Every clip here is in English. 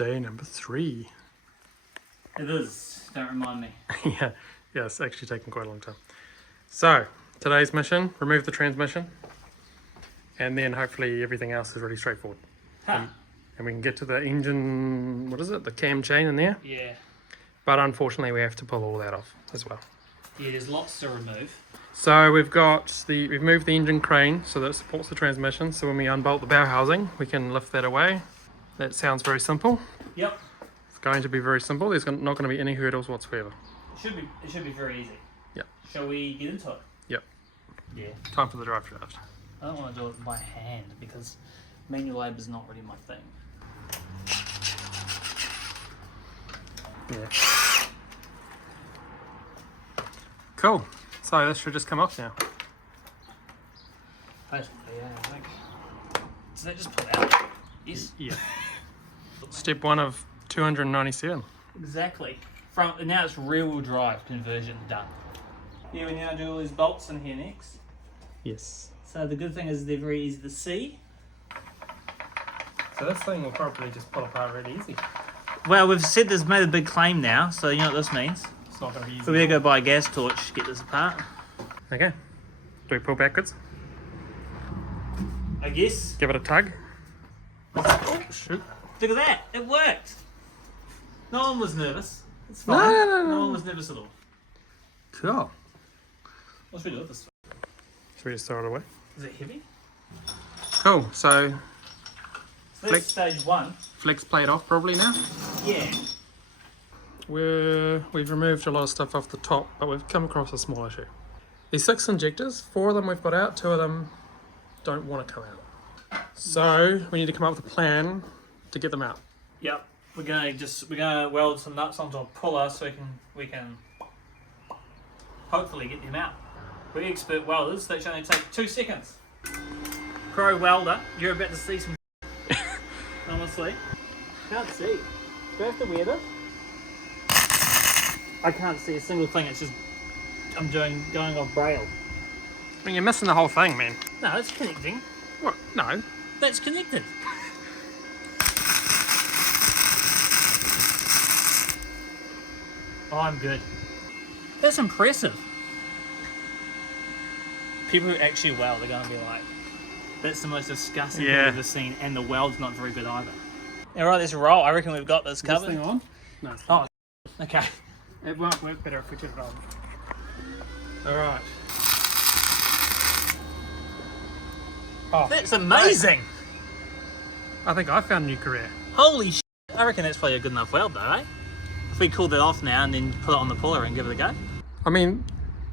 day number 3. It is. Don't remind me. Yeah, it's actually taken quite a long time. So, today's mission, remove the transmission. And then hopefully everything else is really straightforward. Huh. And we can get to the engine, what is it, the cam chain in there. Yeah. But unfortunately we have to pull all that off as well. Yeah, there's lots to remove. So we've moved the engine crane so that it supports the transmission. So when we unbolt the bow housing, we can lift that away. That sounds very simple. Yep. It's going to be very simple. There's not going to be any hurdles whatsoever. It should be very easy. Yep. Shall we get into it? Yep. Yeah. Time for the drive shaft. I don't want to do it by hand because manual labour is not really my thing. Yeah. Cool. So this should just come off now. Basically, yeah, I think. Does that just pull out? Yes. Yeah. Step 1 of 297. Exactly. Now it's rear-wheel drive conversion done. Yeah, we now do all these bolts in here next. Yes. So the good thing is they're very easy to see. So this thing will probably just pull apart really easy. Well, we've said this made a big claim now, so you know what this means. It's not going to be easy. So we better go buy a gas torch to get this apart. Okay. Do we pull backwards? I guess. Give it a tug. Oh, shoot. Look at that, it worked. No one was nervous. It's fine. No one was nervous at all. Cool. What should we do with this? Should we just throw it away? Is it heavy? Cool. So So that's stage 1. flex plate off probably now. Yeah. We've removed a lot of stuff off the top, but we've come across a small issue. These 6 injectors, 4 of them we've got out, 2 of them don't want to come out. So we need to come up with a plan to get them out. Yep. We're gonna weld some nuts onto a puller so we can hopefully get them out. We're expert welders, that should only take 2 seconds. Pro welder, you're about to see some honestly. Can't see. Do I have to wear this? I can't see a single thing, it's just I'm going off braille. I mean, you're missing the whole thing, man. No, it's connecting. What? No. That's connected. Oh, I'm good. That's impressive. People who actually weld are going to be like, that's the most disgusting thing I've ever seen, and the weld's not very good either. Alright, let's roll. I reckon we've got this covered. This thing on? No. Oh, okay. It won't work better if we turn it on. Alright. Oh, That's amazing! I think I found a new career. Holy shit. I reckon that's probably a good enough weld though, eh? If we cooled it off now and then put it on the puller and give it a go. I mean,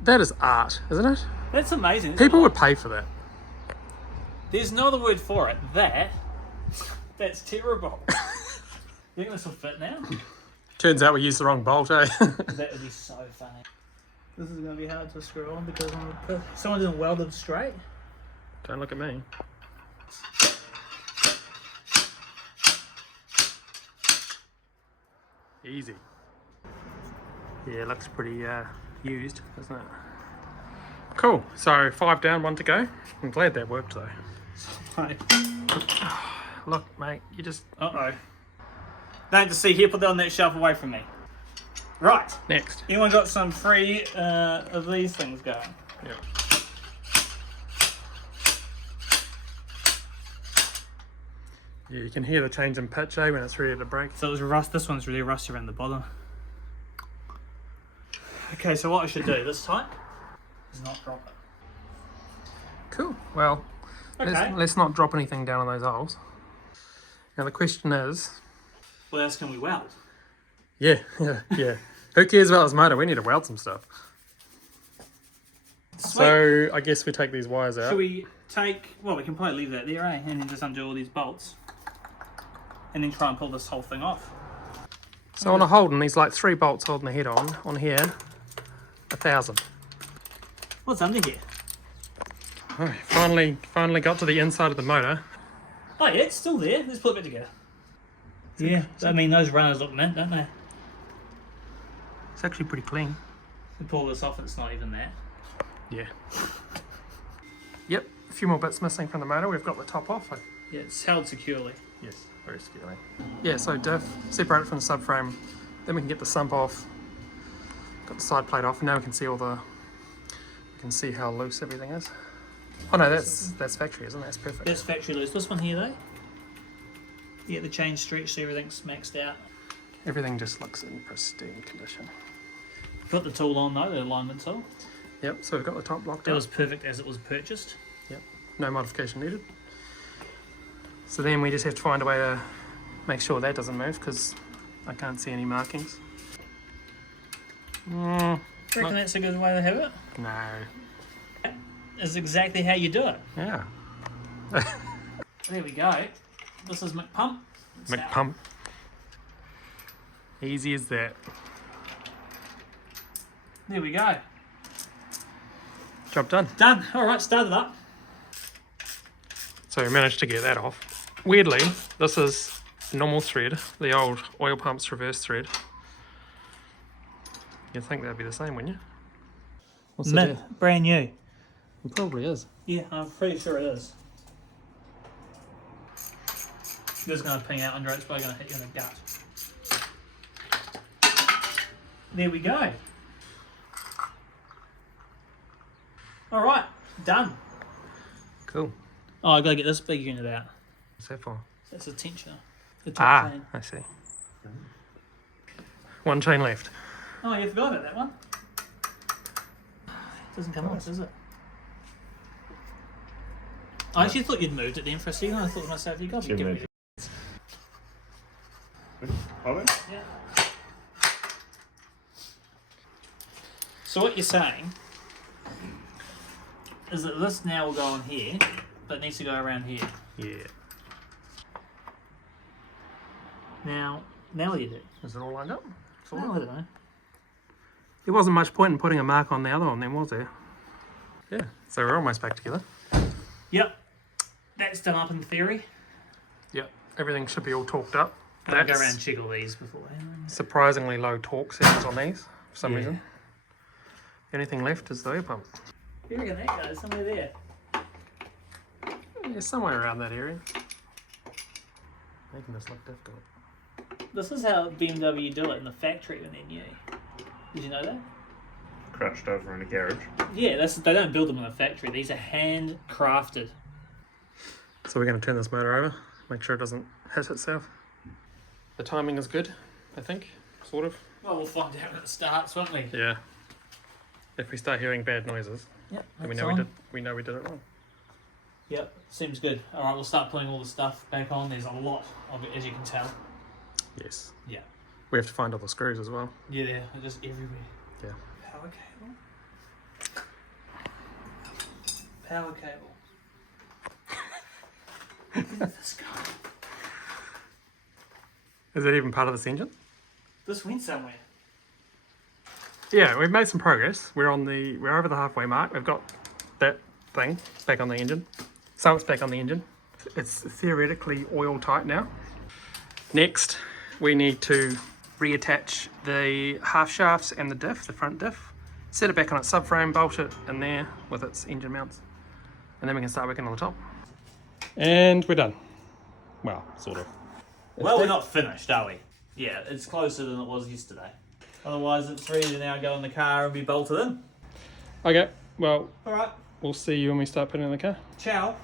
that is art, isn't it? That's amazing. People would pay for that. There's no other word for it. That's terrible. You think this will fit now? Turns out we used the wrong bolt, eh? That would be so funny. This is going to be hard to screw on because someone didn't weld it straight. Don't look at me. Easy. Yeah, it looks pretty used, doesn't it? Cool. So 5 down, 1 to go. I'm glad that worked though. Look, mate, you just... Uh-oh. Don't just see here, put that on that shelf away from me. Right. Next. Anyone got some free of these things going? Yeah. Yeah, you can hear the change in pitch, when it's ready to break. So it was rust. This one's really rusty around the bottom. Okay, so what I should do this time is not drop it. Cool. Well, Okay. let's not drop anything down in those holes. Now the question is... What else can we weld? Yeah. Who cares about this motor? We need to weld some stuff. Sweet. So I guess we take these wires out. Should we take... Well, we can probably leave that there, eh? And then just undo all these bolts. And then try and pull this whole thing off. So on a Holden, there's like 3 bolts holding the head on. On here, 1,000. What's under here? Oh, finally got to the inside of the motor. Oh yeah, it's still there. Let's put it back together. Yeah, I mean those runners look mint, don't they? It's actually pretty clean. We pull this off, it's not even that. Yeah. Yep, a few more bits missing from the motor. We've got the top off. Yeah, it's held securely. Yes. Very scary. Yeah, so diff, separate it from the subframe, then we can get the sump off, got the side plate off, and now we can see you can see how loose everything is. Oh no, that's factory, isn't it? That's perfect. That's factory loose. This one here though, you get the chain stretched so everything's maxed out. Everything just looks in pristine condition. Put the tool on though, the alignment tool. Yep, so we've got the top locked That up. was perfect as it was purchased. Yep, no modification needed. So then we just have to find a way to make sure that doesn't move because I can't see any markings. Reckon that's a good way to have it? No. Is exactly how you do it. Yeah. There we go. This is McPump. McPump. Easy as that. There we go. Job done. Done. Alright, start it up. So we managed to get that off. Weirdly, this is normal thread, the old oil pump's reverse thread. You'd think that'd be the same, wouldn't you? What's the deal? Brand new. It probably is. Yeah, I'm pretty sure it is. This is going to ping out under it, it's probably going to hit you in the gut. There we go. Alright, done. Cool. Oh, I got to get this big unit out. What's that for? That's a tensioner. The top chain. I see. One chain left. Oh, you forgot about that one. Doesn't come off, does it? I actually thought you'd moved it then for a second. I thought to myself, you got to be giving me yeah. So what you're saying is that this now will go on here, but it needs to go around here. Yeah. Now what do you do? Is it all lined up? I don't know. There wasn't much point in putting a mark on the other one then, was there? Yeah, so we're almost back together. Yep, that's done up in theory. Yep, everything should be all torqued up. I'm going to go around and check all these beforehand. Surprisingly low torque settings on these for some Yeah. reason. The only thing left is the oil pump. You reckon that goes somewhere there? Yeah, somewhere around that area. Making this look difficult. This is how BMW do it in the factory when they're new. Did you know that? Crushed over in a garage. Yeah, they don't build them in the factory. These are handcrafted. So we're going to turn this motor over, make sure it doesn't hit itself. The timing is good, I think, sort of. Well, we'll find out when it starts, won't we? Yeah. If we start hearing bad noises, Yep. then we know we did it wrong. Yep, seems good. All right, we'll start putting all the stuff back on. There's a lot of it, as you can tell. Yes. Yeah. We have to find all the screws as well. Yeah, they're just everywhere. Yeah. Power cable. Power cable. Look at this guy. Is that even part of this engine? This went somewhere. Yeah, we've made some progress. We're over the halfway mark. We've got that thing back on the engine. So it's back on the engine. It's theoretically oil tight now. Next, we need to reattach the half shafts and the diff, the front diff. Set it back on its subframe, bolt it in there with its engine mounts. And then we can start working on the top. And we're done. Well, sort of. Well, we're not finished, are we? Yeah, it's closer than it was yesterday. Otherwise, it's ready to now go in the car and be bolted in. Okay, well, All right. we'll see you when we start putting it in the car. Ciao.